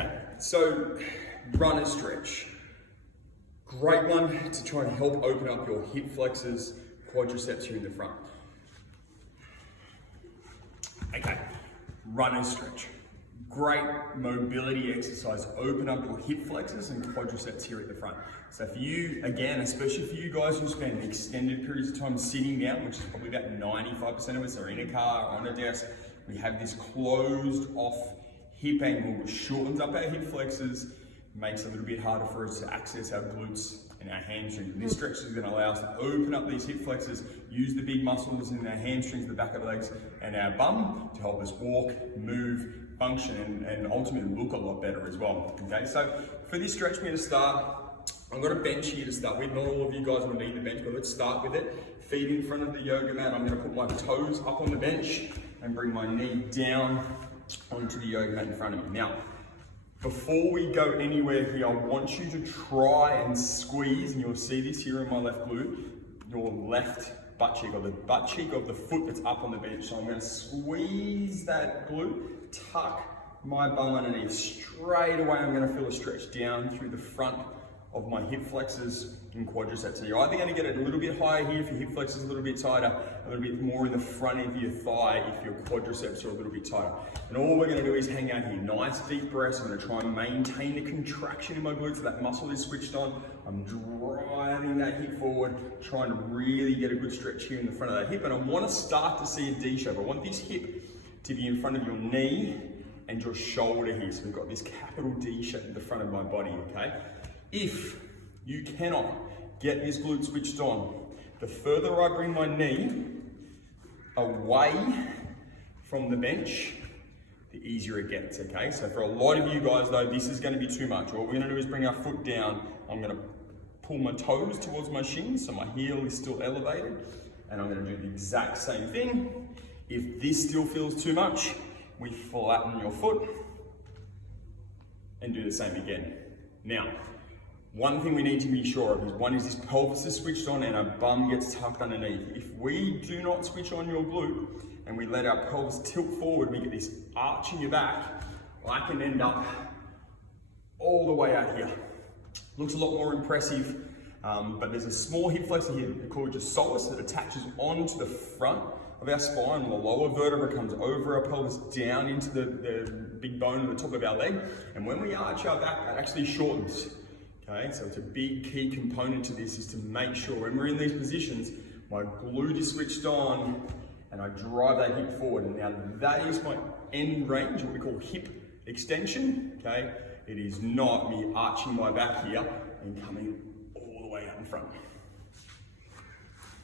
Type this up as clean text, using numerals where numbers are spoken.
Okay, so runner stretch. Great one to try and help open up your hip flexors, quadriceps here in the front. Okay, runner stretch. Great mobility exercise. Open up your hip flexors and quadriceps here at the front. So for you, again, especially for you guys who spend extended periods of time sitting down, which is probably about 95% of us are in a car, on a desk, we have this closed off hip angle which shortens up our hip flexors, makes it a little bit harder for us to access our glutes and our hamstrings. And this stretch is going to allow us to open up these hip flexors, use the big muscles in our hamstrings, the back of the legs, and our bum to help us walk, move, function, and ultimately look a lot better as well. Okay, so for this stretch, we're going to start. I've got a bench here to start with. Not all of you guys will need the bench, but let's start with it. Feet in front of the yoga mat. I'm going to put my toes up on the bench and bring my knee down onto the yoga mat in front of me. Now, before we go anywhere here, I want you to try and squeeze, and you'll see this here in my left glute, your left butt cheek, or the butt cheek of the foot that's up on the bench. So I'm going to squeeze that glute, tuck my bum underneath. Straight away, I'm going to feel a stretch down through the front of my hip flexors and quadriceps. So you're either going to get it a little bit higher here if your hip flexors are a little bit tighter, a little bit more in the front of your thigh if your quadriceps are a little bit tighter. And all we're going to do is hang out here. Nice deep breaths. I'm going to try and maintain the contraction in my glutes so that muscle is switched on. I'm driving that hip forward, trying to really get a good stretch here in the front of that hip. And I want to start to see a D shape. I want this hip to be in front of your knee and your shoulder here. So we've got this capital D shape in the front of my body, okay? If you cannot get this glute switched on, the further I bring my knee away from the bench, the easier it gets, okay? So for a lot of you guys though, this is gonna be too much. What we're gonna do is bring our foot down. I'm gonna pull my toes towards my shins, so my heel is still elevated, and I'm gonna do the exact same thing. If this still feels too much, we flatten your foot and do the same again. Now, one thing we need to be sure of is, one is this pelvis is switched on and our bum gets tucked underneath. If we do not switch on your glute and we let our pelvis tilt forward, we get this arch in your back, I can end up all the way out here. Looks a lot more impressive, but there's a small hip flexor here called gessolis that attaches onto the front of our spine. The lower vertebra comes over our pelvis down into the big bone at the top of our leg. And when we arch our back, that actually shortens. Okay, so it's a big key component to this, is to make sure when we're in these positions, my glute is switched on and I drive that hip forward. And now that is my end range, what we call hip extension, okay? It is not me arching my back here and coming all the way out in front.